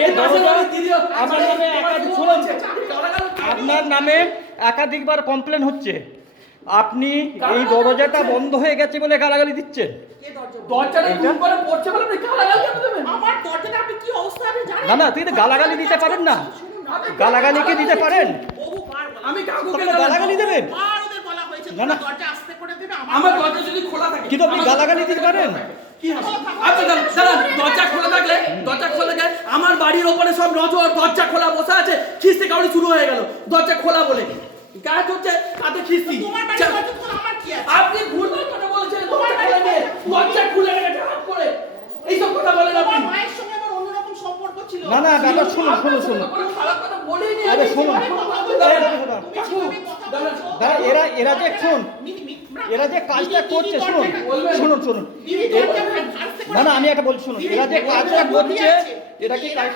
এই দরজা আপনার নামে একাধিক শুনুন, আপনার নামে একাধিকবার কমপ্লেন হচ্ছে, আপনি এই দরজাটা বন্ধ হয়ে গেছে বলে গালাগালি দিচ্ছেন। দরজাটা খুব করে পড়ছে বলে আপনি গালাগালি কেন দেবেন? আমার দরজাটা আপনি কি অবস্থা আপনি জানেন? না না, তুই তো গালাগালি দিতে পারেন না, গালাগালি কি দিতে পারেন? আমি কাকুকে গালাগালি দেবেন? বার ওদের বলা হয়েছে না, না। দরজা আস্তে করে দেবে। আমার দরজা যদি খোলা থাকে কিন্তু আপনি গালাগালি দিতে পারেন? কি হবে? আচ্ছা দাঁড়ান, দরজা খোলা থাকলে আমার বাড়ির ওপরে সব নজর, দরজা খোলা বসে আছে, খিস্তি কাউরি শুরু হয়ে গেল দরজা খোলা বলে। কাজ হচ্ছে কাতে খিস্তি। তোমার বাড়ি দরজা খোলা আমার কি আছে? আপনি ভুলভাল কথা বলেছেন, দরজা খুলে রেখে হাত করে এইসব কথা বলেন আপনি। আমার মায়ের সঙ্গে আমার অন্যরকম সম্পর্ক ছিল। না না ব্যাপার শুনুন শুনুন শুনুন, কোনো খারাপ কথা বলিনি। আরে শুনুন, দাঁড়া, এরা যে শুনুন, এরা যে কাজটা করছে, শুনুন শুনুন শুনুন, না না আমি একটা বলছি শুনুন, এরা যে কাজটা করছে এটা কি কাজ?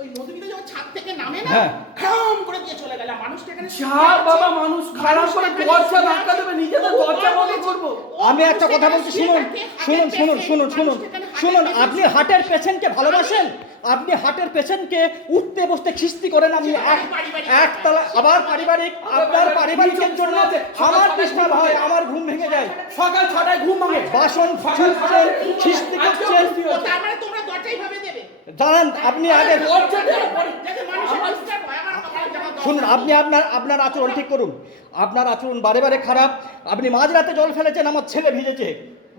ওই মধুমিতা যখন ছাদ থেকে নামে না, হ্যাঁ। খাম করে দিয়ে চলে গেল। মানুষটা এখানে যা বাবা, মানুষ খারাপ করে দরজা ধাক্কা দেবে, নিজেদের দরজা বন্ধ করবো। আমি একটা কথা বলছি শুনুন শুনুন শুনুন শুনুন শুনুন শুনুন, আপনি হার্টের পেশেন্টকে ভালোবাসেন, আপনি হার্টের পেশেন্টকে উঠতে বসতে খিস্তি করেন, আপনি একতলা আবার পারিবারিক, আপনার পারিবারিকের জন্য আমার ডিস্টার্ব হয়, আমার ঘুম ভেঙে যায়, সকাল 6টায় ঘুম ভাঙে, বাসন ছুঁড়ছেন, খিস্তি করছেন। তার মানে তোমরা দরজা এইভাবে দেবে? জানেন আপনি আগে দরজাটা যাতে মানুষের ডিস্টার্ব হয়। আমার কথা জানা শুনুন, আপনি আপনার আচরণ ঠিক করুন, আপনার আচরণ বারে বারে খারাপ। আপনি মাঝরাতে জল ফেলেছেন, আমার ছেলে ভিজেছে।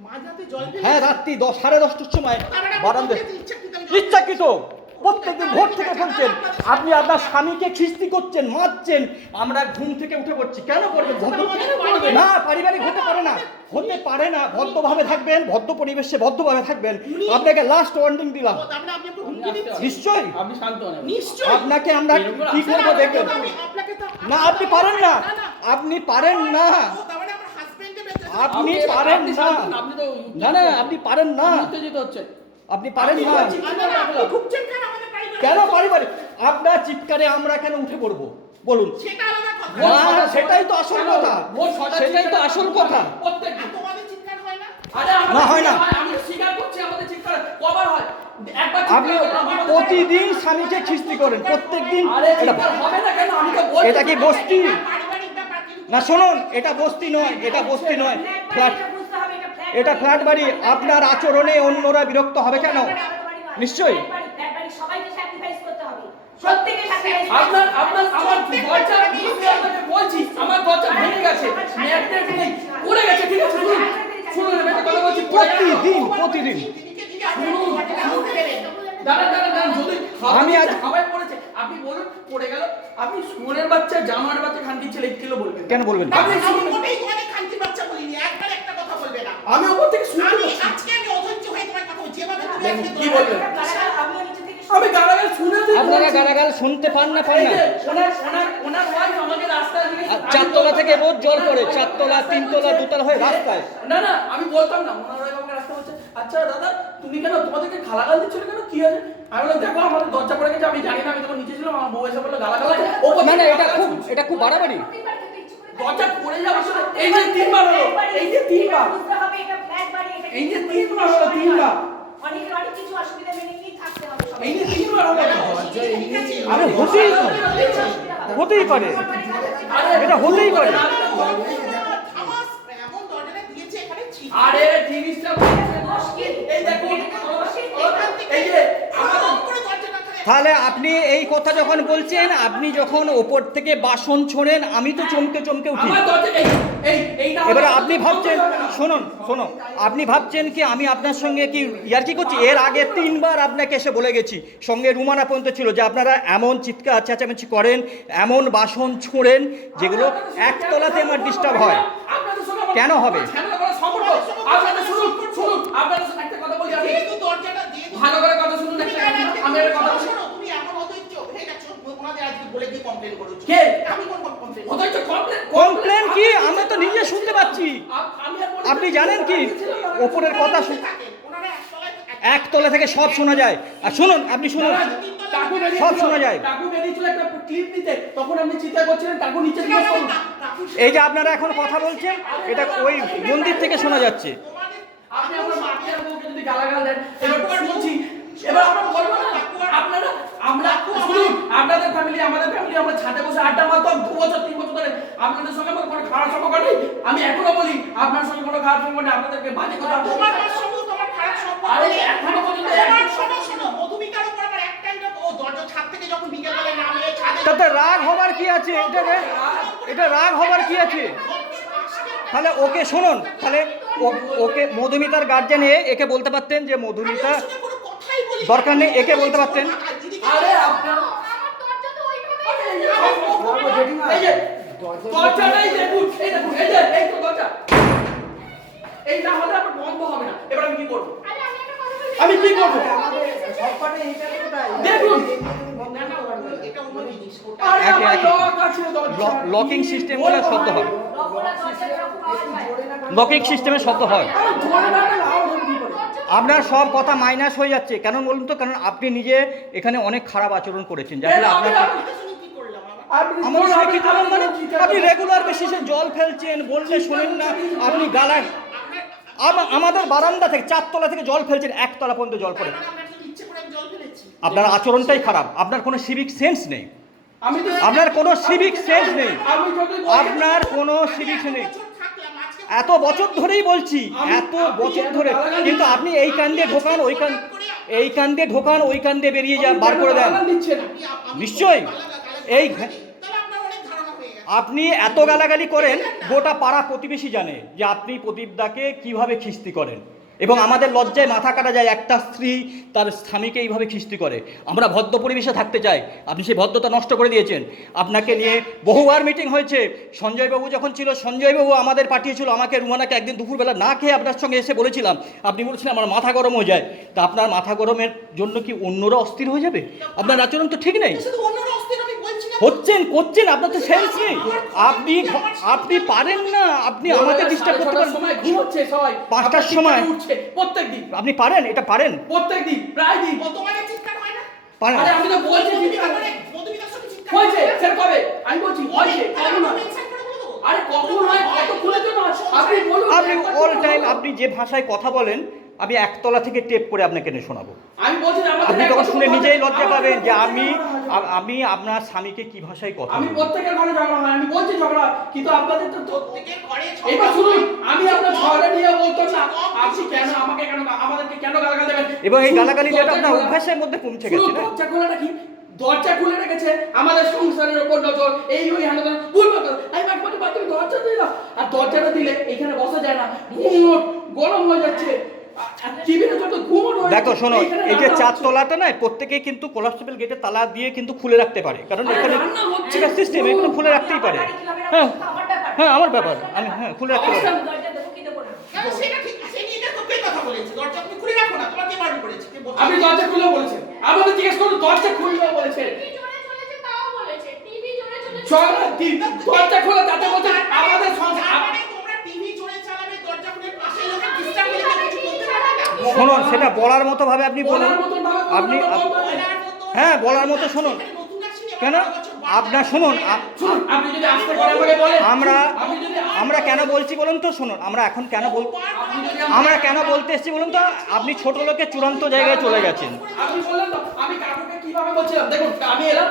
মাঝরাতে জল ফেলে? হ্যাঁ, রাত্রি 10 সাড়ে 10টার সময় বারান্দায় ইচ্ছাকৃত প্রত্যেকদিন ভোর থেকে ফেলছেন। আপনি আপনার স্বামীকে খিস্তি করছেন, মারছেন, আমরা ঘুম থেকে উঠে পড়ছি। কেন করবেন? না, পারিবারিক হতে পারে না, হতে পারে না। ভদ্রভাবে থাকবেন, ভদ্র পরিবেশে ভদ্রভাবে থাকবেন। আপনাকে লাস্ট ওয়ার্নিং দিলাম। আমরা আপনাকে হুমকি দিচ্ছি। নিশ্চয়ই আপনি শান্ত হন। নিশ্চয়ই আপনাকে আমরা কি করবো দেখবেন। আপনাকে তো না, আপনি পারেন না, আপনি পারেন না, তার মানে আমার হাজবেন্ডকে বেঁচে আপনি পারেন না, আপনি তো না না আপনি পারেন না, উত্তেজিত হচ্ছেন। আপনি পারেন না। আপনি ঢুকছেন কেন আমাদের বাড়িতে? কেন পারিবারিক? আপনার চিৎকারে আমরা কেন উঠে পড়বো বলুন? সেটা আলাদা কথা। না, সেটাই তো আসল কথা, সেটাই তো আসল কথা। প্রত্যেকদিন। তোমাদের চিৎকার হয় না? আরে আমাদের না, হয় না। আমি স্বীকার করছি, আমাদের চিৎকার কবার হয়? একবার আপনি প্রতিদিন স্বামীকে খিস্তি করেন, প্রত্যেকদিন। আরে এটা চিৎকার হবে না কেন? আমি তো বলছি। এটা কি বস্তি? পারিবারিক ব্যাপার কিন্তু না শুনুন, এটা বস্তি নয়, এটা বস্তি নয়, ফ্ল্যাট। এটা ফ্ল্যাট বাড়ি। আপনার আচরণে অন্যরা বিরক্ত হবে কেন? নিশ্চয়ই। আপনার আমার দরজা, আমি আপনাকে বলছি, আমার দরজা ভেঙে গেছে, ম্যাগনেট নেই, পড়ে গেছে, ঠিক আছে? শুনুন শুনুন, আমি একটা কথা বলছি, প্রতিদিন দিদিকে জিজ্ঞাসা দাঁড়ান, যদি আমি আজ হাওয়ায় পড়েছে, আপনি বলুন পড়ে গেল, আপনি সুরের বাচ্চা, জানোয়ার বাচ্চা, খানকি ছেলে কিলো বলবেন কেন বলবেন? আপনি শুনুন, মোটেই তোমাদের খানকির বাচ্চা বলিনি। একবার একটা কথা বলবে না। আমি ওপর থেকে শুনতে আমি পাচ্ছি। আজকে আমি অধৈর্য হয়ে তোমার কথা বলছি। এভাবে তুমি দেখুন, আজকে কি বলবেন? আমি গালাগাল শুনেছি। আপনারা গালাগাল শুনতে পান না? পান না? ওনার ওয়াইফ আমাকে রাস্তায় দিয়ে আর চারতলা থেকে রোজ জল পড়ে, চারতলা, তিনতলা, দুতলা হয়ে রাস্তায়। না আমি বলতাম না, ওনার ওয়াইফ আমাকে রাস্তায় বলছে, আচ্ছা দাদা তুমি কেন, তোমাদেরকে গালাগাল দিচ্ছিল কেন, কি আছে? আমি বললাম দেখো আমাদের দরজা পড়ে গেছে, আমি জানি না, আমি তখন নিচে ছিলাম, আমার বউ এসে বললো গালাগাল আছে। মানে এটা খুব বাড়াবাড়ি। দরজা পড়ে যাওয়ার সময় এই যে তিনবার হলো, এই যে তিনবার এই যে তিনবার হলো, তিনবার এই যে তিনবার হলো। আরে হতেই পারে, এটা হতেই পারে। থামাস এমন দরজাটা দিয়েছে এখানে ছিল। আরে জিনিসটা এই দেখুন, এই যে আরাম করে দরজাটা খালি তাহলে আপনি এই কথা যখন বলছেন, আপনি যখন ওপর থেকে বাসন ছোঁড়েন, আমি তো চমকে উঠি। আমার দরজা এইটা এবারে আপনি ভাবছেন, শুনুন, আপনি ভাবছেন কি আমি আপনার সঙ্গে কি ইয়ার্কি করছি? এর আগে 3বার আপনাকে এসে বলে গেছি, সঙ্গে রুমানা পর্যন্ত ছিল, যে আপনারা এমন চিৎকার চেঁচামেচি করেন, এমন বাসন ছোঁড়েন, যেগুলো একতলাতে আমার ডিস্টার্ব হয়। আপনাদের সঙ্গে কেন হবে? ঝামেলা করার সম্পর্ক। আপনাদের শুনুন, আপনাদের সঙ্গে একটা কথা বলছি, আমি যেহেতু দরজাটা দিয়ে দিয়েছে। ভালো করে কথা শুনুন, আমি একটা কথা বলছি। শোনো, তুমি এমন অধৈর্য হয়ে গেছো, ওনাদের আজকে বলে দিয়ে কমপ্লেন করেছো। কে? আমি কোন কমপ্লেন? অথচ কমপ্লেন কি? আমরা তো নিজে শুনতে পাচ্ছি। আপনি জানেন কি, ওপরের কথা ওনারা একতলায় একতলা থেকে সব শোনা যায়। আর শুনুন, আপনি শুনুন, সব শোনা যায়। কাকু বেরিয়েছিল একটা ক্লিপ নিতে, তখন আপনি চিন্তা করছিলেন, কাকু নিচে জিজ্ঞেস করুন। এই যে আপনারা এখন কথা বলছেন, এটা ওই মন্দির থেকে শোনা যাচ্ছে। আপনি আমার মাকে আর বউকে যদি গালাগাল দেন, এবার শুনছি, এবার আমরা বলবো না, আপনারা আমরা শুনুন, আপনাদের ফ্যামিলি আমাদের ফ্যামিলি, আমরা ছাদে বসে আড্ডা মারতাম 2 বছর 3 বছর ধরে। আপনাদের সঙ্গে আমার কোনো খারাপ সম্পর্ক নেই। আমি এখনো বলি আপনার সঙ্গে কোনো খারাপ সম্পর্ক নেই। আপনাদেরকে বাজে কথা তোমার সঙ্গে তোমার খারাপ সম্পর্ক আরে নেই। এখনো পর্যন্ত তোমার শোনো মধুমিতার উপর আমার একটাই লোক, ও দরজা ছাদ থেকে যখন বিকেল বেলা নামে ছাদে তাতে রাগ হবার কি আছে? এটা রাগ হবার কি আছে? তাহলে ওকে শুনুন, তাহলে ওকে মধুমিতার গার্জেন একে বলতে পারতেন যে মধুমিতা আমি ওর সঙ্গে কোনো কথাই বলি না। দরকার নেই, একে বলতে পারতেন। আরে আপনার এই যে দরজাটাই দেখুন, এই দেখুন, এই যে এই তো দরজা, এই না হলে আপনার বন্ধ হবে না। এবার আমি কি করব? আমি কি করব? দেখুন, এটা অন্য জিনিস। ওটা আরে একে আমার একে। লক আছে দরজা। লকিং সিস্টেম বলে শব্দ হয়, লকিং সিস্টেমের শব্দ হয়। আরে জোরে না না আওয়াজ হবে কি করে? আপনার সব কথা মাইনাস হয়ে যাচ্ছে। কেন বলুন তো? কারণ আপনি নিজে এখানে অনেক খারাপ আচরণ করেছেন, যার ফলে আপনার এটা শুনে কি করলাম আবার? আমার সঙ্গে কি করলেন মানে? আপনি রেগুলার বেসিসে জল ফেলছেন, বললে শোনেন না, আপনি গালায় আমাদের বারান্দা থেকে 4 তলা থেকে জল ফেলছেন, 1 তলা পর্যন্ত জল পড়ে। তার মানে আমরা কি ইচ্ছে করে আমি জল ফেলেছি? আপনার আচরণটাই খারাপ, আপনার কোনো সিভিক সেন্স নেই, আমি তো আপনার কোনো সিভিক সেন্স নেই, আমি যদি আপনার কোনো সিভিক সেন্স নেই। বছর থাকলাম আজকে এত বছর ধরেই বলছি, এত বছর ধরে, কিন্তু আপনি এই কান দিয়ে ঢোকান, ওই কান, এই কান দিয়ে ঢোকান, ওই কান দিয়ে বেরিয়ে যা বার করে দেন। দিচ্ছেন। নিশ্চয়ই এই তাহলে আপনার অনেক ধারণা হয়ে গেছে। আপনি এত গালাগালি করেন, গোটা পাড়া প্রতিবেশী জানে যে আপনি প্রদীপদাকে কিভাবে খিস্তি করেন, এবং আমাদের লজ্জায় মাথা কাটা যায় একটা স্ত্রী তার স্বামীকে এইভাবে খিস্তি করে। আমরা ভদ্র পরিবেশে থাকতে চাই, আপনি সেই ভদ্রতা নষ্ট করে দিয়েছেন। আপনাকে নিয়ে বহুবার মিটিং হয়েছে। সঞ্জয়বাবু যখন ছিল, সঞ্জয়বাবু আমাদের পাঠিয়েছিল আমাকে, রুমানাকে একদিন দুপুরবেলা না খেয়ে আপনার সঙ্গে এসে বলেছিলাম, আপনি বলেছিলেন আমার মাথা গরম হয়ে যায়। তা আপনার মাথা গরমের জন্য কি অন্যরা অস্থির হয়ে যাবে? আপনার আচরণ তো ঠিক নেই। শুধু অন্যরা অস্থির আমি বলছি না। করছেন, আপনার তো সেন্স নেই। আপনি পারেন না, আপনি আমাকে ডিস্টার্ব করতে পারেন। সময় ঘুম হচ্ছে সবাই 5টার সময় উঠছে প্রত্যেকদিন, আপনি পারেন, এটা পারেন, প্রত্যেকদিন প্রায় দিন। তোমাদের চিৎকার হয় না? পারেন। আরে আমি তো বলছি মধুমিতার সঙ্গে চিৎকার হয়েছে স্যার কবে? আমি বলছি হয়েছে তাহলে কখন আমরা হয়? মেনশন করে বলে দেবো। আরে কখন হয় কতক্ষণের জন্য হয়? আপনি বলুন। আপনি অল টাইম আপনি যে ভাষায় কথা বলেন, আমি একতলা থেকে টেপ করে আপনাকে নিয়ে শোনাবো। আমি বলছি যে আমাদের আপনি তখন শুনে নিজেই লজ্জা পাবেন যে আমি আমি আমি আপনার স্বামীকে কি ভাষায় কথা আমি বলি। প্রত্যেকের ঘরে ঝগড়া হয়, আমি বলছি ঝগড়া, কিন্তু আপনাদের তো প্রত্যেকের ঘরে এবার শুনুন, আমি আপনার ঝগড়া নিয়ে বলতো না, আপনি কেন আমাকে কেন আমাদেরকে কেন গালাগাল দেবেন? এবং এই শুনুন, গালাগালি যেটা দরজা আপনার খোলা- অভ্যাসের মধ্যে পৌঁছে শুনুন, গেছে না? দরজা খোলাটা কি? দরজা খুলে রেখেছে আমাদের সংসারের উপর নজর, এই ওই হানা ধর ভুল কথা। আমি একবার বাদ তুমি দরজা দিয়ে দাও, আর দরজাটা দিলে এখানে বসা যায় না, ঘুমোট গরম হয়ে যাচ্ছে, আর টিভিতে যত ঘুমোট হয়ে দেখো শোনো, এইখানে এই যে রান্না 4 হচ্ছে। তলাটা না, প্রত্যেকেই কিন্তু কোলাপসিবল গেটে তালা দিয়ে কিন্তু খুলে রাখতে পারে, কারণ আরে এখানে রান্না হচ্ছে। এটা সিস্টেম, এগুলো খুলে রাখতেই পারে। হ্যাঁ হ্যাঁ, আমার ব্যাপার, আমি খুলে রাখতে পারি। কেন সেটা ঠিক আছে, এই নিয়ে তো কে কথা বলেছে? দরজা তুমি খুলে রাখো না, তোমাকে বারণ করেছে কে বলছে? আপনি দরজা খুলে বলেছেন, আমাদের জিজ্ঞেস করুন দরজা খুলবে বলেছে। ঝগড়া দিন দরজা খোলা তাতে বলছে আমাদের সংসার। তার মানে তোমরা টিভি জোরে চালাবে, দরজা খুলে পাশের লোকের ডিস্টার্ব করে কেউ কিছু বলতে পারবে না? শুনুন, সেটা বলার মতো ভাবে আপনি বলুন। বলার মতন ভাবে বলুন, আপনি আমরা বলবো। বলার মতো হ্যাঁ, বলার মতো শুনুন। সেখানে নতুন আসেনি, কেন? আমার 12 বছর বাচ্চা। আপনার শুনুন, শুনুন, আপনি যদি আস্তে করে বলে বলেন, আমরা কেন বলছি বলুন তো? শুনুন, আমরা এখন কেন বল আপনি যদি আমরা কেন বলতে এসেছি বলুন তো? আপনি ছোট লোকের চূড়ান্ত জায়গায় চলে গেছেন। আপনি বললেন তো আমি কাকুকে কিভাবে বলছিলাম, দেখুন আমি এলাম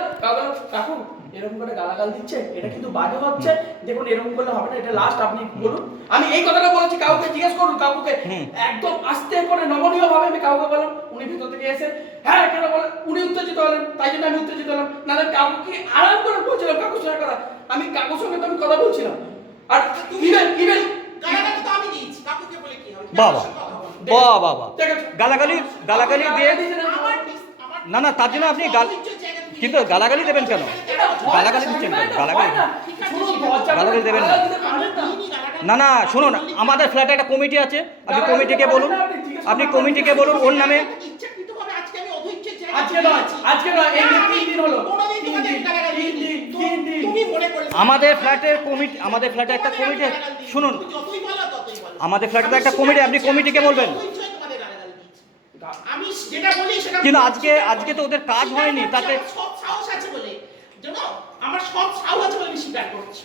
কাকু এরকম করে গালাগাল দিচ্ছে, এটা কিন্তু বাজে হচ্ছে, দেখুন এরকম করলে হবে না, এটা লাস্ট আপনি বলুন। আমি এই কথাটা বলেছি, কাউকে জিজ্ঞেস করুন, কাকুকে একদম আস্তে করে নমনীয় ভাবে আমি কাউকে বললাম, উনি ভিতর থেকে এসে হ্যাঁ কেন বলে উনি উত্তেজিত হলেন, তাই জন্য আমি উত্তেজিত হলাম। নাহলে কাকুকে আরাম করে বলছিলাম কাকুর সঙ্গে কথা, আমি কাকুর সঙ্গে তো আমি কথা বলছিলাম। আর ইভেন গালাগালি তো আমি দিয়েছি, কাকুকে বলে কি হবে? বাবা বাবা গালাগালি দিয়ে আমার না না, তার জন্য আপনি কিন্তু গালাগালি দেবেন কেন? গালাগালি দিচ্ছেন কেন? গালাগালি দেবেন না। না না, শুনুন, আমাদের ফ্ল্যাটে একটা কমিটি আছে, আপনি কমিটিকে বলুন, ওর নামে। ইচ্ছাকৃতভাবে আজকে আমি অধৈর্যের জায়গায় আজকে নয় এই 3 দিন হলো, কোনোদিন তোমাদের গালাগালি দিইনি। তুমি মনে করলে আমাদের ফ্ল্যাটে একটা কমিটি, শুনুন, তুমি যতই বলো ততই বলো। আমাদের ফ্ল্যাটে একটা কমিটি, আপনি কমিটিকে বলবেন। তোমাদের গালাগালি দিচ্ছি। আমি যেটা বলি সেটা কিন্তু আজকে তো ওদের কাজ হয়নি, তাতে সব সাহস আছে বলে জানো আমার সব সাহস বলে আমি স্বীকার করছি।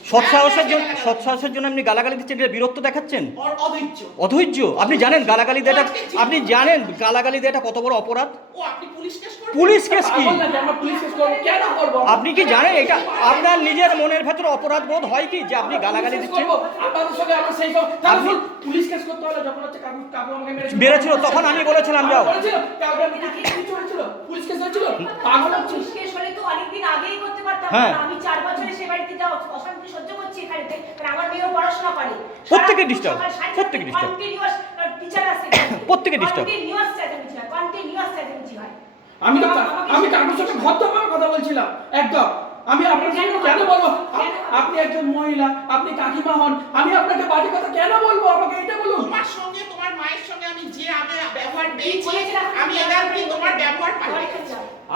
সৎ সাহসের জন্য আপনি গালাগালি দিচ্ছেন, এটা বীরত্ব দেখাচ্ছেন, অধৈর্য। অধৈর্য। আপনি জানেন গালাগালি দেওয়াটা, আপনি জানেন গালাগালি দেওয়াটা কত বড় অপরাধ? ও আপনি পুলিশ কেস করবেন? পুলিশ কেস কি? পাগল নাকি? আমরা পুলিশ কেস করবো? কেন করবো? আপনি কি জানেন এটা আপনার নিজের মনের ভেতরে অপরাধ বোধ হয় কি যে আপনি গালাগালি দিচ্ছেন? আপনাদের সঙ্গে আমরা সেই সব আপনি- পুলিশ কেস করতে হলে যখন হচ্ছে কাকু কাকু আমাকে মেরেছিল, তখন আমি বলেছিলাম যাও। বলেছিল কাউকে আমি কিছু হয়েছিল, পুলিশ কেস হয়েছিল, পাগল হচ্ছে। শেষ হলে তো অনেকদিন আগেই করতে পারতাম হ্যাঁ। না। আমি 4 বছরে সে বাড়িতে যাও অশান্তি সহ্য করছি এখানেতে, কারণ আমার মেয়েও পড়াশোনা করে। প্রত্যেকে সারাদিন disturb, সকাল 7:30 প্রত্যেকে disturb। কন্টিনিউয়াস টিচার আসে, প্রত্যেকে disturb। কন্টিনিউয়াস চেঁচামেচি হয়। আমি তো আমি কাকুর সাথে ভদ্রভাবে কথা বলছিলাম একদম। আমি আপনার সাথে কেন বলবো? আপনি একজন মহিলা, আপনি কাকিমা হন, আমি আপনাকে বাজে কথা কেন বলবো? আমাকে এটা বলুন। তোমার সঙ্গে তোমার মায়ের সঙ্গে আমি যে আগে ব্যবহার পেয়েছি আমি এদান্তি তোমার ব্যবহার পাল্টে।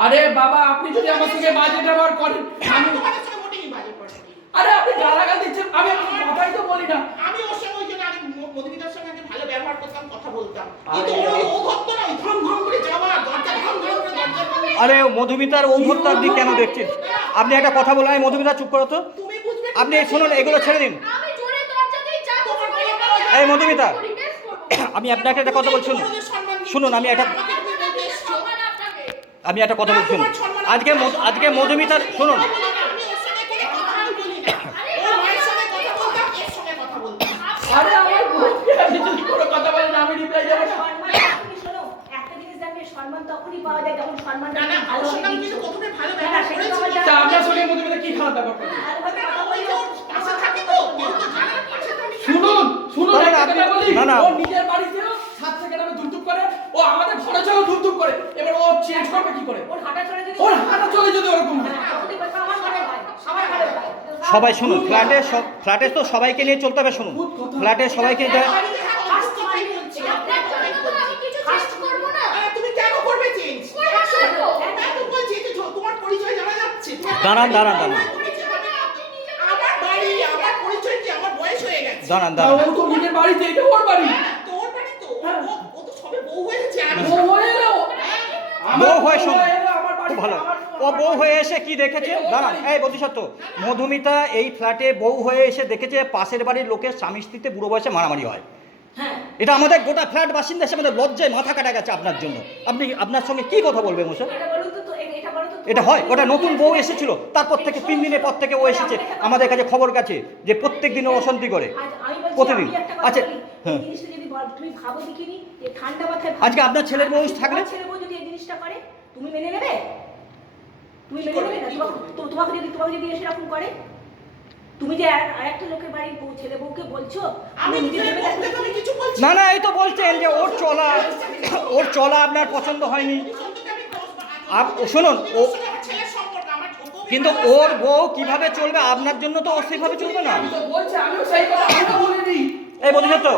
আরে বাবা, আপনি যদি আমার সঙ্গে বাজে ব্যবহার করেন, আমি আমি তোমাদের সঙ্গে মোটেই বাজে করছি। আরে আপনি গালাগাল দিচ্ছেন, আমি আপনার কথাই তো বলি না। আমি ওর সঙ্গে ওই জন্য আমি মধুমিতার সঙ্গে আমি ভালো ব্যবহার করতাম, কথা বলতাম, আরে কিন্তু ও ধরতো না, ওই ধম ধম করে যাওয়া, দরজা ধম ধম করে দরজা বন্ধ। আরে মধুমিতার ঔদ্ধত্য আপনি কেন দেখছেন? আপনি একটা কথা বলেন, এই মধুমিতা চুপ করো তো। তুমি বুঝবে কি আপনি না? শুনুন, এগুলো ছেড়ে দিন। আমি জোরে দরজাতেই যাব, তোমার বলে বলো, বলো, এই মধুমিতা, রিকোয়েস্ট করব। আমি আপনাকে একটা কথা বলছি, শুনুন। শুনুন, আমি একটা আমাকে তুমি বলতে এসছো। সম্মান আপনাকে। আমি একটা কথা বলছি, শুনুন। আজকে মধুমিতার শুনুন, আমি ওর সঙ্গে কোনো কথাই বলি না। ওর মায়ের সঙ্গে কথা বলতাম, এর সঙ্গে কথা বলতাম। আরে আমার বোনকে আমি যদি কোনো কথা বলি না, আমি রিপ্লাই দেবো না। সম্মান তখনই শোনো, একটা জিনিস জানবে, সম্মান তখনই পাওয়া যায় যখন সম্মানটা না না, ভালো ওর সঙ্গে আমি দিচ্ছ। কিন্তু প্রথমে ভালো না, না, ব্যবহার সেটা তো করেছি। আমার জানা তা আছে। আপনার সঙ্গে মধ্যে কি খারাপ ব্যাপার করছে? ভালোভাবে কথা ওই বললে যে ওর পাশে থাকি তো, কেউ তো জানে না, পাশে তো আমি থাকি। শুনুন শুনুন, না, না, একটা আপনি- কথা বলি। না, না। ও নিজের বাড়িতেও ছাদ থেকে নামে ধুপধুপ করে, ও আমাদের ঘরে চলে ধুপধুপ করে। এবার ও চেঞ্জ করবে কি করে? ওর হাঁটা চলে যদি ওর হাঁটা চলে যদি ওরকম হয়। হ্যাঁ, ওদের কথা আমার ঘরে হয়, আমার ঘরে হয়। সবাই শুনুন, ফ্ল্যাটে তো সবাইকে নিয়ে চলতে হবে। শুনুন, ফ্ল্যাটে সবাইকে নিয়ে বাড়িতে থাকো, ফার্স্ট কথাই মাইন্ড বলছি। আপনার জন্য তো আমি কিছু চেঞ্জ করব না। আরে তুমি কেন করবে চেঞ্জ? করবো না তো। আমি তো বলছি যে তোমার পরিচয় জানা যাচ্ছে। দাঁড়ান। তুমি যেভাবে আমার বাড়ি, আমার পরিচয় কি, আমার বয়স হয়ে গেছে। দাঁড়ান। তা ও তো নিজের বাড়িতে, এটা ওর বাড়ি। হ্যাঁ, তো ওর বাড়ি তো। ও তো সবে বউ হয়েছে। আমি ও হয়ে এলো। আমার বউ হয়ে শুনুন, এলো আমার বাড়িতে, খুব ভালো। আমার- ও বউ হয়ে এসে কি দেখেছে? দাঁড়ান, এই বোধিসত্ত্ব, মধুমিতা এই ফ্ল্যাটে বউ হয়ে এসে দেখেছে পাশের বাড়ির লোকের স্বামী স্ত্রীতে বুড়ো বয়সে মারামারি হয়। হ্যাঁ, এটা আমাদের গোটা ফ্ল্যাট বাসিন্দা এসে আমাদের লজ্জায় মাথা কাটা গেছে আপনার জন্য। আপনার সঙ্গে কি কথা বলবে মশাই? এটা বলুন তো, এটা বলুন তো। এটা হয়? ওটা নতুন বউ এসেছিল, তারপর থেকে 3 দিনের পর থেকে ও এসেছে আমাদের কাছে খবর কাছে যে প্রত্যেক দিন ও অশান্তি করে আজ আমি বলছি, প্রতিদিন। আমি একটা কথা আচ্ছা, বলি, হ্যাঁ। এই জিনিসটা যদি তুমি ভাবো দেখিনি যে ঠান্ডা মাথায় ভাবো। আজকে আপনার ছেলের বয়স থাকলে? তোমার ছেলের বউ যদি এই জিনিসটা করে, তুমি মেনে নেবে? তুমি মেনে নেবে না? তোমাকে যদি এরকম করে, তুমি যে আরেকটা লোকের বাড়ির বউ, ছেলে বউকে বলছো, আমি তুমি নিজে নিজের নেবে না? বউকে তো আমি কিছু বলছি না না, এই তো বলছেন যে ওর চলা আপনার পছন্দ হয়নি। শুনুন, আমার ছেলের সম্পর্ক, আমার কিন্তু ওর বউ কিভাবে চলবে আপনার জন্য তো ও সেভাবে চলবে না। আমি তো বলছি, আমিও সেই কথা আমিও বলিনি। এই বোধিসত্ত্ব,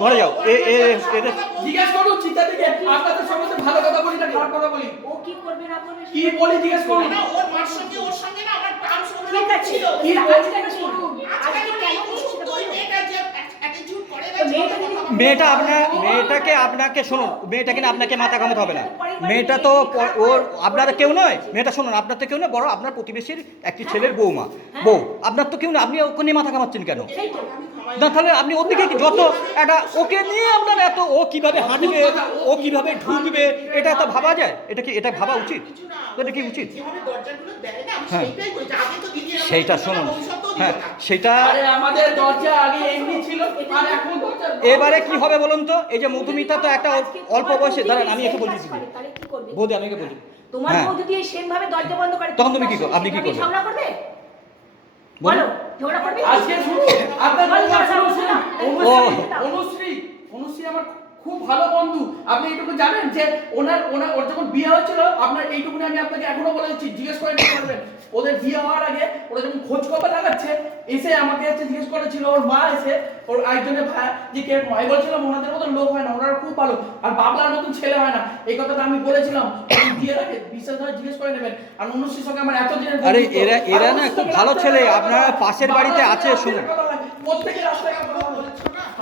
ঘরে যাও। এদের জিজ্ঞেস করুন চিন্তা থেকে, আপনাদের সঙ্গে তো ভালো কথা বলি না খারাপ কথা বলি? ও কি করবে না করবে কি বলি জিজ্ঞেস করুন। না, ওর মার সঙ্গে ওর সঙ্গে না আমার টার্মস ঠিক আছে, ছিল। কি আজ বলছি কেন জিজ্ঞেস করুন। আজকে আজকে কেন কেন বলছো সেটা তো ওই বলো। মেয়েটা যে অ্যাটিটিউড করে তো মেয়েটা যদি- মেয়েটাকে শুনুন, মেয়েটাকে না আপনাকে মাথা কামাতে হবে না। মেয়েটা তো ওর আপনারা কেউ নয়। মেয়েটা শুনুন, আপনার তো কেউ নয়, বড় আপনার প্রতিবেশীর একটি ছেলের বউমা বউ। আপনার তো কেউ না, আপনি ওকে নিয়ে মাথা কামাচ্ছেন কেন? সেই তো। না তাহলে আপনি ওর দিকে যত একটা ওকে নিয়ে আপনার এত, ও কিভাবে হাঁটবে, ও কিভাবে ঢুকবে, এটা তো ভাবা যায়? এটা ভাবা উচিত? কিছু না। এটা কি উচিত? যেভাবে দরজাগুলো দেয় না, আমি হ্যাঁ। সেইটাই বলছি। আগে তো দিদি এরকম সেইটা করতো না, শুনুন, ভবিষ্যতেও দিত হ্যাঁ না। সেটা আরে আমাদের দরজা আগে এমনি ছিল, আর এখন দরজা এবারে কি হবে বলুন তো? এই যে মধুমিতা তো একটা আজকে অল্প তোমার বয়সে, বউ দাঁড়ান যদি আমি এই একে same বলছি কাজ করে, তাহলে কি করবে? বৌদি আমি একে বলছি। তোমার হ্যাঁ। বউ যদি এই সেম ভাবে দরজা বন্ধ করে, তখন তুমি কি করবে? আপনি কি সেভাবে করবেন? ঝগড়া করবে? বলুন। বলো, ঝগড়া করবে? আজকে শুনুন, আপনার বলো, কথা ঝগড়া শুনুন, করবে শুনুন। না? অনুশ্রী আমার খুব ভালো বন্ধু। আপনি এইটুকু জানেন যে ওর যখন বিয়ে হয়েছিল, আপনার এইটুকুনি আমি আপনাকে এখনো বলে দিচ্ছি, জিজ্ঞেস করে নিতে পারবেন। ওদের বিয়ে হওয়ার আগে ওরা যখন খোঁজ খবর লাগাচ্ছে, এসে আমাকে এসে জিজ্ঞেস করেছিল, ওর মা এসে ওর একজনের ভাই যে কে মাই বলছিলাম ওনাদের মতো লোক হয় না, ওনারা খুব ভালো, আর বাবলার মতন ছেলে হয় না। এই কথাটা আমি বলেছিলাম। বিয়ের আগে বিশ্বাস করে জিজ্ঞেস করে নেবেন। আর অনুশ্রীর সঙ্গে আমার এতদিনের আরে বন্ধুত্ব। এরা আর না অনুশ্রীর খুব সঙ্গে ভালো রাস্তায় ছেলে, কথা আপনারা বলে। পাশের বাড়িতে আছে, বাবার শুনুন। কথা বলে। প্রত্যেকে রাস্তায় কথা বলে।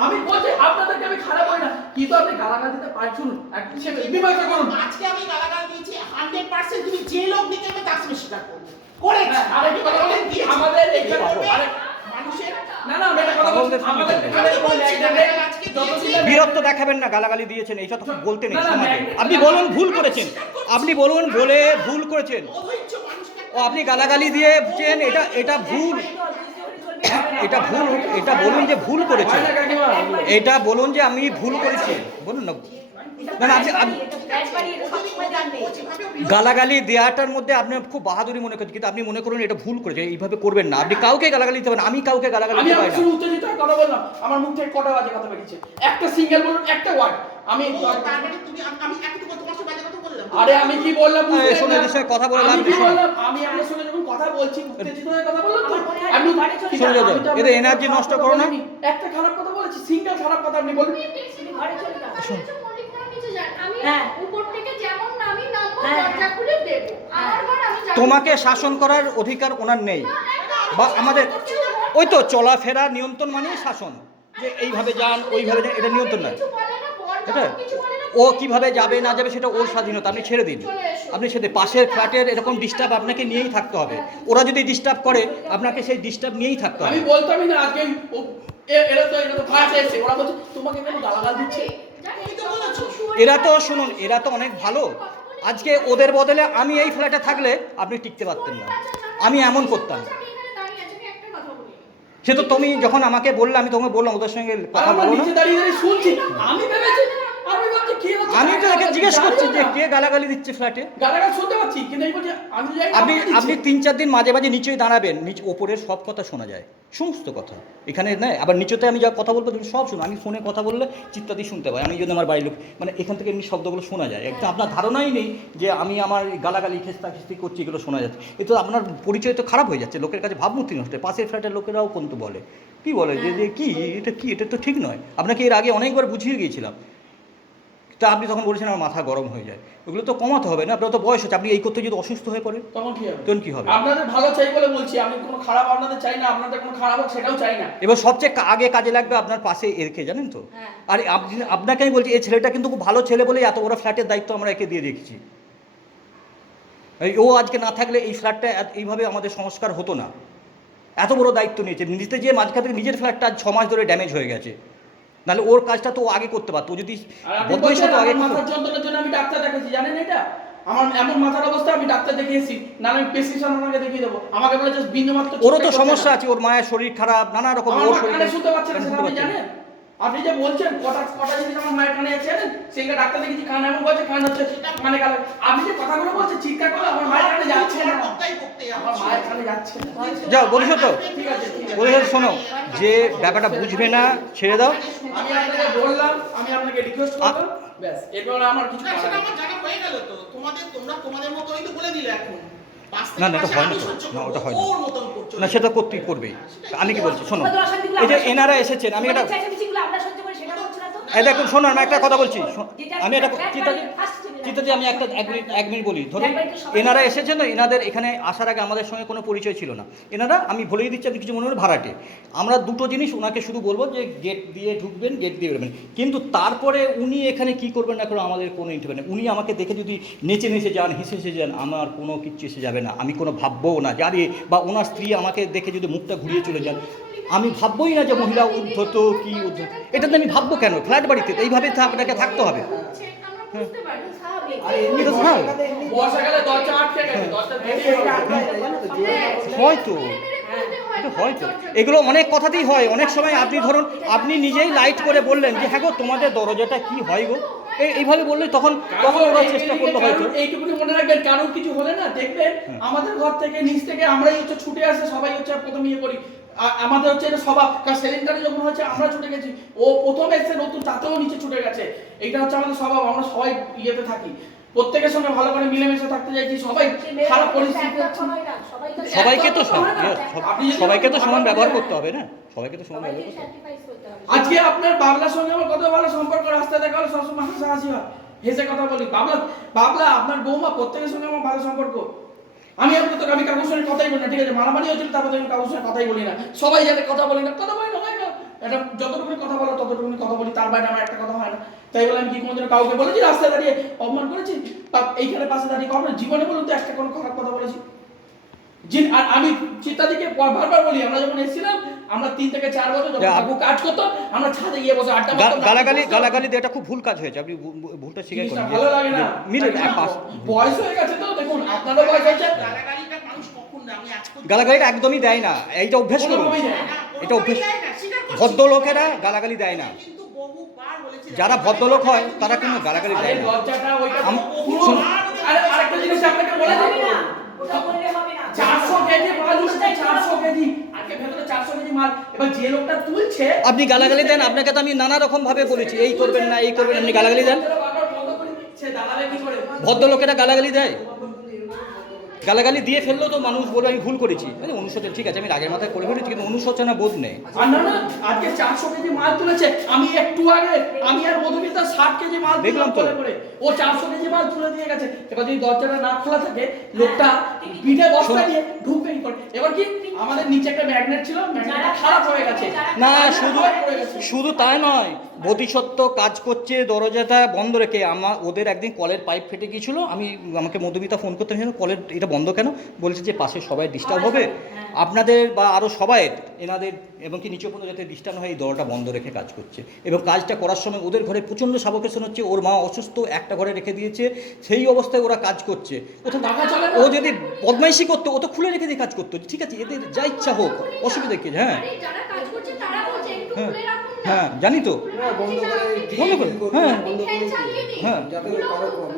আমি বলছি আপনাদেরকে আমি খারাপ বলি না, কিন্তু আপনি গালাগাল দিতে পারছুন। মীমাংসা করুন। আজকে আমি গালাগাল দিয়েছি 100% তুমি যে লোক দিতে হবে তার সাথে স্বীকার করবে। করেছে। হ্যাঁ, আরেকটা কথা বলি, আমাদের এখানে মানুষের না না আমি একটা কথা বলছি, আমাদের এখানে কোনো ল্যান্ডে যতদিন না বীরত্ব দেখাবেন না, গালাগালি দিয়েছেন এইসব তো বলতে নেই না, না, সমাজে। না, আপনি বলুন ভুল করেছেন, আপনি বলুন বলে ভুল করেছেন, অধৈর্য মানুষকে ও আপনি গালাগালি দিয়েছেন, এটা ভুল, এটা ভুল, এটা বলুন যে ভুল করেছেন, হয় না কাকিমা? এটা বলুন যে আমি ভুল করেছি, বলুন না। না না গালাগালি দেওয়াটার মধ্যে আপনি খুব বাহাদুরি মনে করছেন, কিন্তু আপনি মনে করুন এটা ভুল করেছেন, এইভাবে করবেন না। আপনি কাউকে গালাগালি দিতে পারেন, আমি কাউকে গালাগালি আমি দিতে পারি আপনার না। সঙ্গে উত্তেজিত হয়ে কথা বললাম, আমার মুখ থেকে কটা বাজে কথা বেরিয়েছে, একটা সিঙ্গেল বলুন, একটা ওয়ার্ড আমি ও তার মানে তুমি আমি এতটুকু তোমার সাথে বাজে কথা বললাম? আরে আমি কি বললাম বুঝলেন না? শোনো, এদের সঙ্গে কথা বলে লাভ আমি নেই, কি শোনো। বললাম? আমি আপনার সঙ্গে যখন কথা বলছি উত্তেজিত হয়ে কথা বললাম তো আমি শোনো যাও, এদের এনার্জি নষ্ট করো না। একটা খারাপ কথা বলেছি, সিঙ্গেল খারাপ কথা আপনি বলুন। ঘরে চলে যাও। মল্লিক ম্যাম নিচে যান, আমি হ্যাঁ। উপর থেকে যেমন নামি নামবো, হ্যাঁ। দরজা খুলে দেবো। আমার ঘর আমি যাবো। তোমাকে শাসন করার অধিকার ওনার নেই, না, একদম বা শাসন আমাদের করছি না। ওই তো চলাফেরা নিয়ন্ত্রণ মানেই শাসন, যে এইভাবে যান ওইভাবে যান, এটা নিয়ন্ত্রণ নয়। কিছু বলে না, বর এটা যখন কিছু বলে না, ও কিভাবে যাবে না যাবে সেটা ওর স্বাধীনতা, আপনি ছেড়ে দিন। চলে এসো। আপনি সেটা পাশের ফ্ল্যাটের এরকম ডিস্টার্ব আপনাকে নিয়েই থাকতে হবে, ওরা যদি ডিস্টার্ব করে আপনাকে সেই ডিস্টার্ব নিয়েই থাকতে আমি হবে। বলতামই না আজকে এরা তো ভাড়াতে এসে ওরা বলছে তোমাকে কেন গালাগাল দিচ্ছে। তুমি তো বলেছো। এরা তো শুনুন, এরা তো অনেক ভালো, আজকে ওদের বদলে আমি এই ফ্ল্যাটে থাকলে আপনি টিকতে পারতেন না, আমি এমন করতাম। আমি এখানে দাঁড়িয়ে আছি, আমি একটা কথা বলি। সে তো তুমি যখন আমাকে বললে, আমি তোমাকে বললাম ওদের সঙ্গে আর কথা আমরা বলো না। নিচে দাঁড়িয়ে দাঁড়িয়ে শুনছি, আমি ভেবেছি আমি ভাবছি কি হচ্ছে, আমি তো একে জিজ্ঞেস করছি যে কে গালাগালি দিচ্ছে ফ্ল্যাটে। গালাগাল শুনতে পাচ্ছি কিন্তু এই বলছি আমি যাই আপনি 3-4 দিন মাঝে মাঝে নিচেই দাঁড়াবেন, নিচে ওপরের সব কথা শোনা যায়, সমস্ত কথা এখানে নেই। আবার নিচেতে আমি যা কথা বলবো তুমি সব শুনো, আমি ফোনে কথা বললে চিত্তাদি শুনতে পাই, আমি জন্য আমার বাড়ির লোক মানে এখান থেকে এমনি শব্দগুলো শোনা যায়, একটা আপনার ধারণাই নেই যে আমি আমার গালাগালি খেস্তি করছি, এগুলো শোনা যাচ্ছে। এ তো আপনার পরিচয় তো খারাপ হয়ে যাচ্ছে, লোকের কাছে ভাবমূর্তি নষ্ট হয়। পাশের ফ্ল্যাটের লোকেরাও কিন্তু বলে কি বলে যে কি এটা তো ঠিক নয়। আপনাকে এর আগে অনেকবার বুঝিয়ে গিয়েছিলাম, তা আপনি তখন বলেছেন আমার মাথা গরম হয়ে যায়। ওগুলো তো কমাতে হবে না, আপনার তো বয়স হচ্ছে, আপনি এই করতে যদি অসুস্থ হয়ে পড়ে তখন কি হবে? তখন কি হবে? আপনাদের ভালো চাই বলে বলছি, আমি কোনো খারাপ আপনাদের চাই না, আপনাদের কোনো খারাপ হোক সেটাও চাই না। এবার সবচেয়ে আগে কাজে লাগবে আপনার পাশে এরকে, জানেন তো। হ্যাঁ। আর আপনাকে আমি বলছি, এই ছেলেটা কিন্তু খুব ভালো ছেলে বলেই এত বড় ফ্ল্যাটের দায়িত্ব আমরা একে দিয়ে রেখেছি। ও আজকে না থাকলে এই ফ্ল্যাটটা এইভাবে আমাদের সংস্কার হতো না। এত বড় দায়িত্ব নিয়েছে, নিতে যেয়ে মাঝখান থেকে নিজের ফ্ল্যাটটা আজ 6 মাস ধরে ড্যামেজ হয়ে গেছে। নাহলে ওর কাজটা তো ও আগে করতে পারতো, ও যদি আর আপনি বদমাইশ বলছেন হতো আগে আমার মাথার যন্ত্রণার জন্য আমি ডাক্তার দেখাচ্ছি, জানেন এটা? আমার এমন মাথার অবস্থা, আমি ডাক্তার দেখিয়েছি, না আমি প্রেসক্রিপশন আপনাকে দেখিয়ে দেবো। আমাকে বলে জাস্ট বিন্দুমাত্র ওরও তো সমস্যা আছে, ওর মায়ের শরীর খারাপ, নানা রকম আমার ওর মা শরীর কানে শুনতে পাচ্ছে না, সেটা শুনতে আপনি পাচ্ছে না। জানেন? আপনি যে বলছেন কটা জিনিস আমার মায়ের কানে আছে জানেন? সেইটা ডাক্তার দেখেছি, কান এমন বলছে, কান হচ্ছে মানে কানে। আপনি যে কথাগুলো বলছেন চিৎকার করে আমার মায়ের কানে যাচ্ছে না, বক্তাই বক্তে আমার মায়ের কানে যাচ্ছে না। যাও বলিস তো, ঠিক আছে, ঠিক আছে। বলিস শোনো, যে ব্যাপারটা বুঝবে না ছেড়ে দাও। আমি আপনাকে বললাম, আমি আপনাকে রিকোয়েস্ট করলাম, ব্যাস এরপর আমার কিছু না, করার সেটা নেই। আমার জানা হয়ে গেল তো। তোমাদের মতোই তো বলে দিলে এখন। পাশ থেকে না না, এটা পাশে হয় না আমি তো, সহ্য না করবো, ওটা হয় না। ওর মতন করছো। না সেটা করতেই করবেই। আমি কি বলছি শোনো, এই যে এনারা এসেছেন, আমি এটা আমরা সহ্য করে সেটা হচ্ছে না তো। এই দেখুন শোনো, আমি একটা কথা বলছি, আমি এটা যেটা চিন্তাতে আমি একটা এক মিনিট বলি। ধরুন এনারা এসেছেন না, এনাদের এখানে আসার আগে আমাদের সঙ্গে কোনো পরিচয় ছিল না। এনারা, আমি বলেই দিচ্ছি, আপনি কিছু মনে করেন ভাড়াটে। আমরা দুটো জিনিস ওনাকে শুধু বলবো যে গেট দিয়ে ঢুকবেন, গেট দিয়ে বেরোবেন, কিন্তু তারপরে উনি এখানে কি করবেন না করে আমাদের কোনো ইন্টারভিউ নেই। উনি আমাকে দেখে যদি নেচে নেচে যান, হেসে হেসে যান, আমার কোনো কিচ্ছু এসে যাবে না, আমি কোনো ভাববও না যে আরে, বা ওনার স্ত্রী আমাকে দেখে যদি মুখটা ঘুরিয়ে চলে যান, আমি ভাববোই না যে মহিলা উদ্ধত কি উদ্ধত, এটাতে আমি ভাববো কেন? ফ্ল্যাট বাড়িতে তো এইভাবে আপনাকে থাকতে হবে। আমরা বুঝতে পারি। স্বাভাবিক। এটা স্বাভাবিক। বর্ষাকালে দরজা আটকে গেছে, দরজা ভেঙে হয়তো এটা হয়তো এগুলো অনেক কথাতেই হয়। অনেক সময় আপনি ধরুন, আপনি নিজেই লাইট করে বললেন যে হ্যাঁ গো তোমাদের দরজাটা কি হয় গো, এইভাবে বললে তখন ওরা চেষ্টা করলো হয়তো। এইটুকুনি মনে রাখবেন, কারোর কিছু হলে না দেখবেন আমাদের ঘর থেকে নিচ থেকে আমরাই হচ্ছে ছুটে আসে, সবাই হচ্ছে প্রথম ইয়ে করি। আমাদের হচ্ছে এটা স্বভাব, কারণ সিলিন্ডারে যখন হচ্ছে আমরা ছুটে গেছি, ও প্রথম এসে নতুন তাতেও নিচে ছুটে গেছে। এইটা হচ্ছে আমাদের স্বভাব, আমরা সবাই ইয়েতে থাকি, প্রত্যেকের সঙ্গে ভালো করে মিলেমিশে থাকতে চাইছি। সবাই খারাপ পরিস্থিতি সবাইকে তো সবাইকে তো সমান ব্যবহার করতে হবে না, সবাইকে তো সমান ব্যবহার করতে হবে। আজকে আপনার বাবলার সঙ্গে আমার কত ভালো সম্পর্ক, রাস্তায় দেখা হলে সবসময় হাসাহাসি হয়, হেসে কথা বলি। বাবলা আপনার বৌমা, প্রত্যেকের সঙ্গে আমার ভালো সম্পর্ক। আমি কাকুর সঙ্গে কথাই বলি না, ঠিক আছে, মারামারি হয়েছিল, তারপরে আমি কাকুর সঙ্গে কথাই বলি না। সবাই যাতে কথা বলি না, কথা বলি না, হয় না। এটা যতটুকুনি কথা বলো ততটুকুনি কথা বলি, তার বাইরে আমার একটা কথা হয় না। তাই বলে আমি কি কোনোদিন কাউকে বলেছি রাস্তায় দাঁড়িয়ে অপমান করেছি, বা এইখানে পাশে দাঁড়িয়ে কখনো জীবনে বলুন তো একটা কোনো খারাপ কথা বলেছি? আর আমি চিত্তাদিকে বারবার বলি, আমরা যখন এসেছিলাম, আমরা 3 থেকে 4 বছর যখন কাকু কাজ করতো, আমরা ছাদে গিয়ে বসে আড্ডা মারতাম। গালাগালি দিয়ে এটা খুব ভুল কাজ হয়েছে, আপনি ভুলটা স্বীকার জিনিসটা করেন। ভালো লাগে না। মিলে বয়স হয়ে গেছে তো, দেখুন আপনারও বয়স হয়েছে। গালাগালিটা মানুষ কখন দেয়? আমি আজ পর্যন্ত- গালাগালিটা একদমই দেয় না, এইটা অভ্যেস করুন। কোনোভাবেই দেয় না। এটা অভ্যেস, দেয় না, স্বীকার করছি। ভদ্রলোকেরা গালাগালি দেয় না। কিন্তু বহুবার বলেছি, যারা ভদ্রলোক হয় তারা কোনো গালাগালি আরে দেয় না। লজ্জাটা ওইটা আম- পুরো। শুনুন। আরে আরেকটা জিনিস আপনাকে বলে হবে দেবো, না, ওটা বললে হবে না। 400 কেজি মাল উঠছে, 400 কেজি আজকে ভেতরে 400 কেজি মাল। এবার যে লোকটা তুলছে, আপনি গালাগালি দেন, আপনাকে তো আমি নানা রকম ভাবে বলেছি, এই করবেন না, এই করবেন, আপনি গালাগালি দেন। বারবার বন্ধ করে দিচ্ছে, দাঁড়াবে কি করে? ভদ্রলোকেরা গালাগালি দেয়, গালাগালি দিয়ে ফেললেও তো মানুষ বলবে আমি ভুল করেছি। অনুশোচনা ঠিক আছে, আমি রাগের মাথায় করে ফেলেছি, কিন্তু অনুশোচনা বোধ নেই। আর না না, আজকে 400 কেজি মাল তুলেছে। আমি একটু আগে আমি আর মধুমিতা 60 কেজি মাল দেখলাম তো। করে ও 400 কেজি মাল তুলে দিয়ে গেছে। এবার যদি দরজাটা না খোলা থাকে, লোকটা পিঠে বস্তা শোনো। নিয়ে ঢুকবে কি করে? এবার কি আমাদের নিচে একটা ম্যাগনেট ছিল, ম্যাগনেটটা খারাপ হয়ে গেছে। না, শুধু তাই নয়, বোধিসত্ত্ব কাজ করছে দরজাটা বন্ধ রেখে। ওদের একদিন কলের পাইপ ফেটে গিয়েছিল, আমাকে মধুমিতা ফোন করতে হয়েছিল, কলের এটা বন্ধ কেন? বলেছে যে পাশে সবাই ডিস্টার্ব হবে, আপনাদের বা আরও সবাই এনাদের এবং কি নিচে পর্যন্ত যাতে ডিস্টার্ব হয়, এই দরজাটা বন্ধ রেখে কাজ করছে। এবং কাজটা করার সময় ওদের ঘরে প্রচণ্ড সাবকেশন হচ্ছে, ওর মা অসুস্থ, একটা ঘরে রেখে দিয়েছে, সেই অবস্থায় ওরা কাজ করছে। টাকা চলে না। ও যদি বদমাইশি করতো, ও তো খুলে রেখে দিয়ে কাজ করতো। ঠিক আছে, এদের যা ইচ্ছা হোক, অসুবিধা কি? হ্যাঁ আরে যারা কাজ করছে তারা বলছে একটু হ্যাঁ, খুলে রাখুন না। হ্যাঁ, জানি তো। বন্ধ করে বন্ধ করে, হ্যাঁ। হ্যাঁ,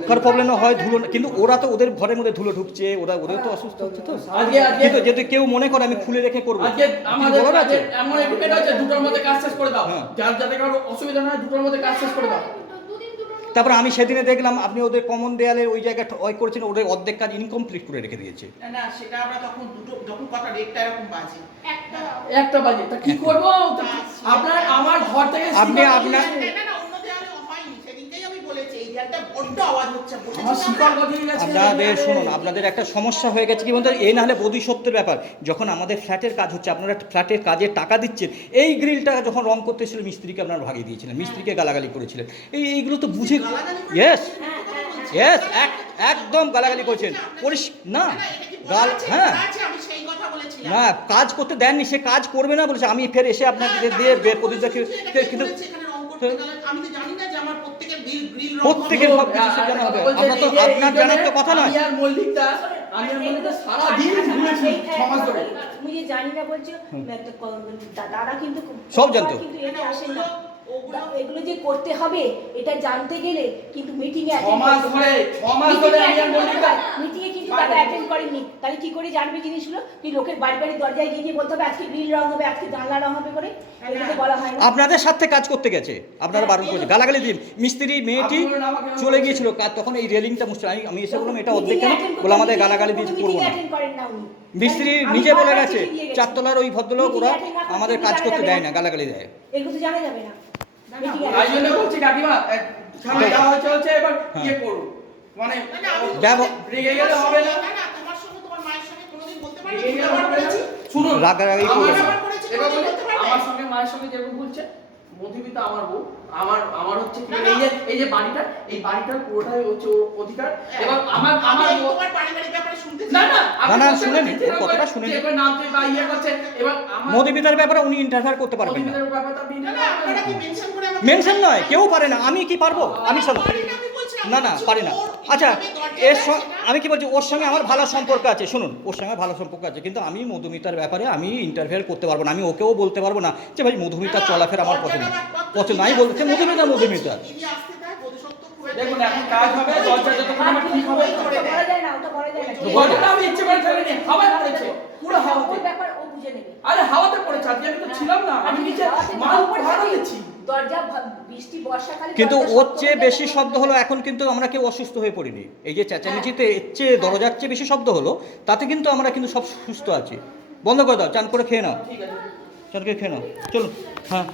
কার প্রবলেম হয় ধুলো, কিন্তু ওরা তো ওদের ঘরের মধ্যে ধুলো ঢুকছে, ওদের তো অসুস্থ হচ্ছে তো। কিন্তু যদি কেউ মনে করে আমি খুলে রেখে করবো, আজকে আমাদের বলার আছে? কাছে এমন এগ্রিমেন্ট আছে, দুটোর মধ্যে কাজ শেষ করে দাও। হ্যাঁ। যাতে কারো অসুবিধা না হয়, দুটোর মধ্যে কাজ শেষ করে দাও। তারপর আমি সেদিনে দেখলাম আপনি ওদের কমন দেয়ালে ওই জায়গাটা ওই করেছেন, ওদের অর্ধেক কাজ ইনকমপ্লিট করে রেখে দিয়েছে। না, না, সেটা আমরা তখন যখন কথা রেটটা এরকম বাজে। একটা বাজে তা কি করবো? আপনার আমার ঘর থেকে আপনি শিকড় আপনার- গজিয়ে- না, না, অন্য দেয়ালে হয়নি, সেদিনকেই আমি বলেছি, এই দেয়ালটা বড্ড আওয়াজ হচ্ছে, আমার বসেছিলাম শিকড় না। গজিয়ে গেছে। আপনাদের শুনুন, আপনাদের একটা সমস্যা হয়ে গেছে কি বলতে, এই না হলে বোধিসত্ত্বের ব্যাপার। যখন আমাদের ফ্ল্যাটের কাজ হচ্ছে, আপনারা ফ্ল্যাটের কাজে টাকা দিচ্ছেন, এই গ্রিলটা যখন রং করতে ছিল, মিস্ত্রিকে আপনারা ভাগিয়ে দিয়েছিলেন, মিস্ত্রিকে গালাগালি করেছিলেন। এইগুলো তো বুঝে, গালাগালি করে ইয়েস বলছি, ইয়েস, গালাগালি একদম গালাগালি করছেন। না না, এটা কি বলা গাল, আছে? হ্যাঁ বলা আছে, আমি সেই কথা বলেছিলাম। না, কাজ করতে দেননি, সে কাজ করবে না বলেছে। আমি ফের এসে আপনাদের দিয়ে প্রতিজ্ঞা, কিন্তু আমি তো জানি না যে আমার প্রত্যেকের গ্রিল প্রত্যেকের সব কিছু সে জানা হবে। আমরা তো, আপনার জানার তো কথা নয়। আমি আর মল্লিকটা সারা দিন ঘুরেছি 6 মাস ধরে। তুমি যে জানি না বলছো, একটা দাদা কিন্তু সব জানতো। কিন্তু এতে আসেন না। এগুলো যে করতে হবে এটা জানতে গেলে কিন্তু মিটিং এ 6 মাস ধরে, 6 মাস ধরে আমি আর মল্লিকটা মিটিং এ কিন্তু দাদা অ্যাটেন্ড করেননি। তাহলে কি করে জানবে জিনিসগুলো? তুই লোকের বাড়ি বাড়ি দরজায় গিয়ে গিয়ে বলতে হবে আজকে গ্রিল রং হবে, আজকে জানলা রং হবে করে, এগুলো তো বলা হয় না। আপনাদের সাথে কাজ করতে গেছে, আপনারা বারণ করেছে, গালাগালি দিন। মিস্ত্রি মেয়েটি চলে গিয়েছিল কাজ, তখন এই রেলিংটা মুছছিল। আমি এসে বললাম এটা অর্ধেক কেন? বলে আমাদের গালাগালি দিয়ে করবো না। মিস্ত্রি নিজে বলে গেছে, চারতলার ওই ভদ্রলোক, ওরা আমাদের কাজ করতে দেয় না, গালাগালি দেয়। এগুলো তো জানা যাবে না। তাই জন্য বলছি কাকিমা, খাওয়া দাওয়া চলছে, এবার ইয়ে করো, মানে রেগে গেলে হবে না। তোমার সঙ্গে তোমার মায়ের সঙ্গে কোনোদিন বলতে পারি রেগে গেলে হবে না। শুনুন, রাগারাগি করবে না। এবার বলি, আমার সঙ্গে মায়ের সঙ্গে যেরকম বলছে, মধুমিতা আমার বউ, আমার হচ্ছে কি, এই যে বাড়িটা, এই বাড়িটার পুরোটাই হচ্ছে ওর অধিকার। এবার আমার তোমার পারিবারিক ব্যাপারে শুনতে না না না, শুনেন, ওর কথাটা শুনেন। এবার নামতে বা ইয়ে করছে, এবার আমার মধুমিতার ব্যাপারে উনি ইন্টারফেয়ার করতে পারবেন না। মধুমিতার ব্যাপারটা আপনি না, না, আপনারা কি মেনশন করে আমাকে মেনশন নয়, কেউ পারে না। আমি কি পারবো? আমি শোনো, না না পারি না। আচ্ছা, আমি কি বলছি, ওর সঙ্গে আমার ভালো সম্পর্ক আছে। শুনুন, ওর সঙ্গে ভালো সম্পর্ক আছে, কিন্তু আমি মধুমিতার ব্যাপারে আমি ইন্টারফেয়ার করতে পারবো না। আমি ওকেও বলতে পারবো না যে ভাই মধুমিতার চলাফেরা আমার পছন্দ নাই, বলছে মধুমিতা। দেখুন এখন কাজ হবে, দরজা যতক্ষণ আমার ঠিক হবে, বলা যায় না, ওটা বলা যায় না। দরজাটা আমি ইচ্ছে করে ফেলিনি, হাওয়ায় পড়েছে, পুরো হাওয়াতে। ওর ব্যাপার ও বুঝে নেবে। আরে হাওয়াতে পড়েছে, আজকে আমি তো ছিলাম না, আমি নিচে মাল ভাড়া দিচ্ছি। দরজা বৃষ্টি বর্ষাকালে কিন্তু দরজা ওর শক্ত চেয়ে হয়ে বেশি যাবে। শব্দ হলো এখন, কিন্তু আমরা কেউ অসুস্থ হয়ে পড়িনি। এই যে চেঁচামেচিতে এর চেয়ে দরজার চেয়ে বেশি শব্দ হলো, তাতে কিন্তু আমরা কিন্তু সব সুস্থ আছি। বন্ধ করে দাও, চান করে খেয়ে নাও, ঠিক আছে। চান করে খেয়ে নাও, চলুন। হ্যাঁ